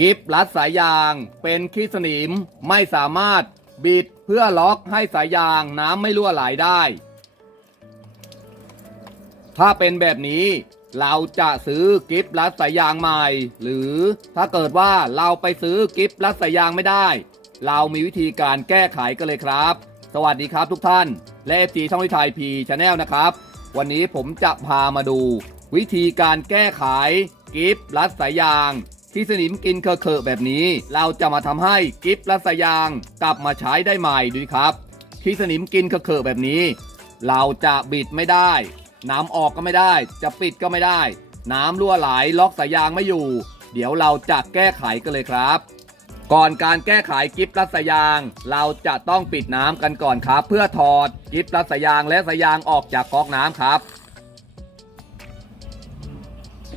กิฟรัดสายยาง เป็นขี้สนิมไม่สามารถบิดเพื่อล็อกให้สายยางน้ำไม่รั่วไหลได้ ถ้าเป็นแบบนี้เราจะซื้อกิฟรัดสายยางใหม่ หรือถ้าเกิดว่าเราไปซื้อกิฟรัดสายยางไม่ได้ เรามีวิธีการแก้ไขกันเลยครับ สวัสดีครับทุกท่าน และเอฟจีช่องวิทยพีชาแนลนะครับ วันนี้ผมจะพามาดู วิธีการแก้ไขกิฟรัดสายยาง ที่สนิมกินเคอะๆแบบนี้ เราจะมาทำให้กิฟรัดสายยางกลับมาใช้ได้ใหม่ดูดิครับ ที่สนิมกินเคอะๆแบบนี้ เราจะบิดไม่ได้ น้ำออกก็ไม่ได้ จะปิดก็ไม่ได้ น้ำรั่วไหลล็อกสายยางไม่อยู่ เดี๋ยวเราจะแก้ไขกันเลยครับก่อนการแก้ไขกิฟรัดสยาง เราจะต้องปิดน้ำกันก่อนครับ เพื่อถอดกิฟรัดสยยางและสายยางออกจากก๊อกน้ำครับ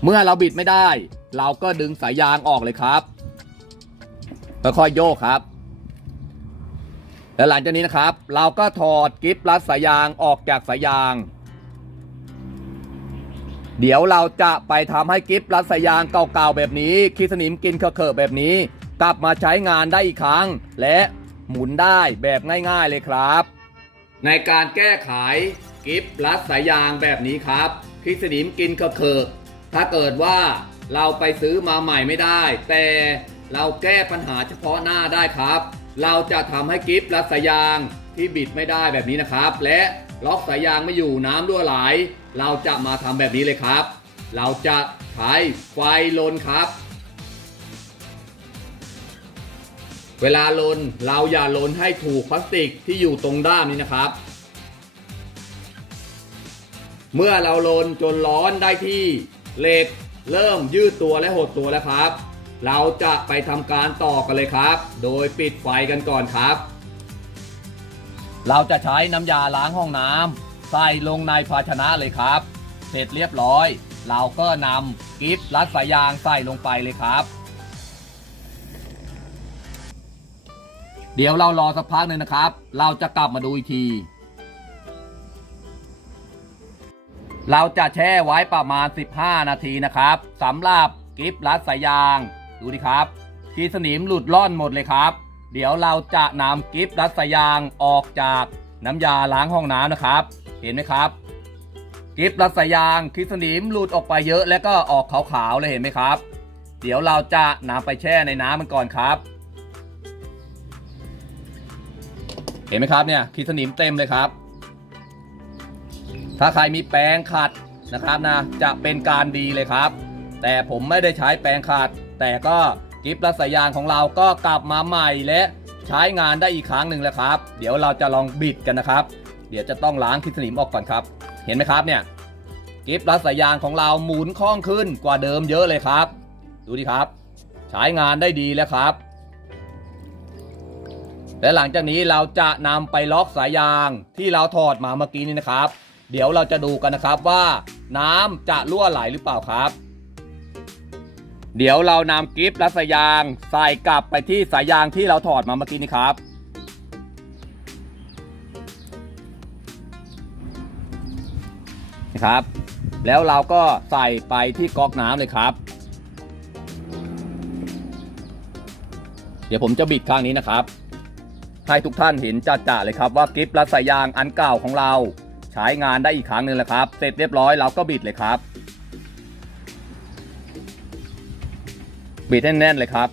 เมื่อเราบิดไม่ได้ เราก็ดึงสายยางออกเลยครับค่อยๆโยกครับ และหลังจากนี้นะครับ เราก็ถอดกิฟรัดสายยางออกจากสายยาง เดี๋ยวเราจะไปทำให้กิฟรัดสายยางเก่าๆแบบนี้คีสนิมกินเคอะแบบนี้ กลับมาใช้งานได้อีกครั้ง และหมุนได้แบบง่ายๆเลยครับ ในการแก้ไขกิฟรัดสายยางแบบนี้ครับคีสนิมกินเคอะถ้าเกิดว่า เราไปซื้อมาใหม่ไม่ได้ แต่เราแก้ปัญหาเฉพาะหน้าได้ครับ เราจะทำให้กิฟต์รัดสายยางที่บิดไม่ได้แบบนี้นะครับ และล็อกสายยางไม่อยู่น้ำรั่วไหล เราจะมาทำแบบนี้เลยครับ เราจะใช้ไฟลนครับ เวลาลนเราอย่าลนให้ถูกพลาสติกที่อยู่ตรงด้ามนี้นะครับ เมื่อเราลนจนร้อนได้ที่เหล็ก เริ่มยืดตัวและหดตัวแล้วครับ เราจะไปทำการต่อกันเลยครับ โดยปิดไฟกันก่อนครับ เราจะใช้น้ำยาล้างห้องน้ำใส่ลงในภาชนะเลยครับ เสร็จเรียบร้อย เราก็นำกิฟรัดสายยางใส่ลงไปเลยครับ เดี๋ยวเรารอสักพักหนึ่งนะครับ เราจะกลับมาดูอีกที เราจะแช่ไว้ประมาณ 15 นาทีนะครับสำหรับกิฟรัดสายยาง ดูดิครับที่สนิมหลุดล่อนหมดเลยครับ เดี๋ยวเราจะนำกิฟรัดสายยางออกจากน้ำยาล้างห้องน้ำนะครับ เห็นไหมครับ กิฟรัดสายยางคิดสนิมหลุดออกไปเยอะ แล้วก็ออกขาวๆเลยเห็นไหมครับ เดี๋ยวเราจะนำไปแช่ในน้ำมันก่อนครับ เห็นไหมครับเนี่ยคิดสนิมเต็มเลยครับ ถ้าใครมีแปรงขัดนะครับนะจะเป็นการดีเลยครับ แต่ผมไม่ได้ใช้แปรงขัด แต่ก็กิฟต์รัดสายางของเราก็กลับมาใหม่และใช้งานได้อีกครั้งหนึ่งแล้วครับ เดี๋ยวเราจะลองบิดกันนะครับ เดี๋ยวจะต้องล้างคิดสนิมออกก่อนครับ เห็นไหมครับเนี่ยกิฟต์รัดสายยางของเราหมุนคล่องขึ้นกว่าเดิมเยอะเลยครับ ดูดิครับ ใช้งานได้ดีแล้วครับ และหลังจากนี้เราจะนำไปล็อกสายยางที่เราถอดมาเมื่อกี้นี้นะครับ เดี๋ยวเราจะดูกันนะครับว่าน้ำจะรั่วไหลหรือเปล่าครับ เดี๋ยวเรานำกิฟต์และสายยางใส่กลับไปที่สายยางที่เราถอดมาเมื่อกี้นี้ครับ นะครับ แล้วเราก็ใส่ไปที่ก๊อกน้ำเลยครับ เดี๋ยวผมจะบิดข้างนี้นะครับ ให้ทุกท่านเห็นจ่าๆเลยครับว่ากิฟต์รัดสายยางอันเก่าของเรา ใช้งานได้อีกครั้งหนึ่งแล้วครับ เสร็จเรียบร้อยเราก็บิดเลยครับ บิดให้แน่นเลยครับ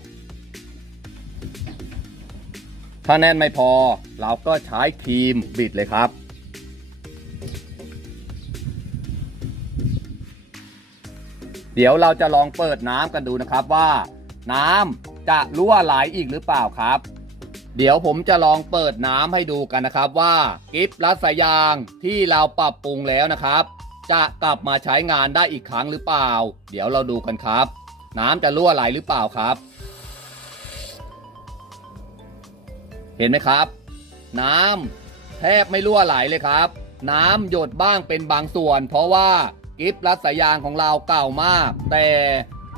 ถ้าแน่นไม่พอ เราก็ใช้ครีมบิดเลยครับเดี๋ยวเราจะลองเปิดน้ำกันดูนะครับว่า น้ำจะรั่วไหลอีกหรือเปล่าครับ เดี๋ยวผมจะลองเปิดน้ำให้ดูกันนะครับว่ากิฟต์รัดสายยางที่เราปรับปรุงแล้วนะครับ จะกลับมาใช้งานได้อีกครั้งหรือเปล่า เดี๋ยวเราดูกันครับ น้ำจะรั่วไหลหรือเปล่าครับ เห็นไหมครับ น้ำแทบไม่รั่วไหลเลยครับ น้ำหยดบ้างเป็นบางส่วน เพราะว่ากิฟต์รัดสายยางของเราเก่ามาก แต่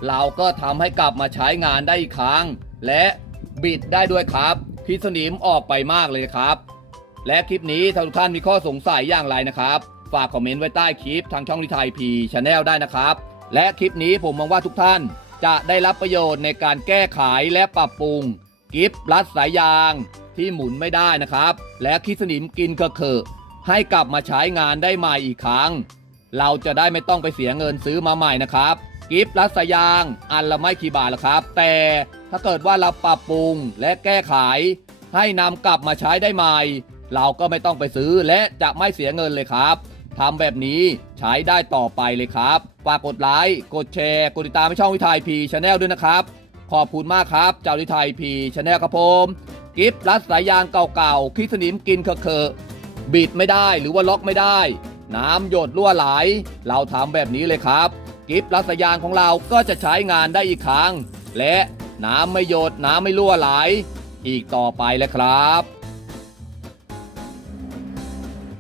เราก็ทำให้กลับมาใช้งานได้อีกครั้ง และบิดได้ด้วยครับ พิษสนิมออกไปมากเลยครับ และคลิปนี้ถ้าทุกท่านมีข้อสงสัยอย่างไรนะครับ ฝากคอมเมนต์ไว้ใต้คลิปทางช่องลิทายพีชาแนลได้นะครับ และคลิปนี้ผมมองว่าทุกท่านจะได้รับประโยชน์ในการแก้ไขและปรับปรุง กิฟต์รัดสายยาง ที่หมุนไม่ได้นะครับ และคิดสนิมกินเคอะเขอะให้กลับมาใช้งานได้ใหม่อีกครั้ง เราจะได้ไม่ต้องไปเสียเงินซื้อมาใหม่นะครับ กิฟต์รัดสายยาง อันละไม่กี่บาทละครับ แต่ ถ้าเกิดว่าเราปรับปรุงและแก้ไข ให้นำกลับมาใช้ได้ใหม่ เราก็ไม่ต้องไปซื้อและจะไม่เสียเงินเลยครับทำแบบนี้ใช้ได้ต่อไปเลยครับฝากกดไลค์กดแชร์กดติดตามให้ช่องวิทยพีชาแนลด้วยนะครับ ขอบคุณมากครับ เจ้าวิทยพีชาแนลครับผมกิฟต์รัดสายยางเก่าๆคิดสนิมกินเคอะเคอะบิดไม่ได้หรือว่าล็อกไม่ได้ น้ำหยดรั่วไหล เราทำแบบนี้เลยครับ กิฟต์รัดสายยางของเราก็จะใช้งานได้อีกครั้ง และ น้ำไม่หยดน้ำไม่รั่วไหล อีกต่อไปเลยครับ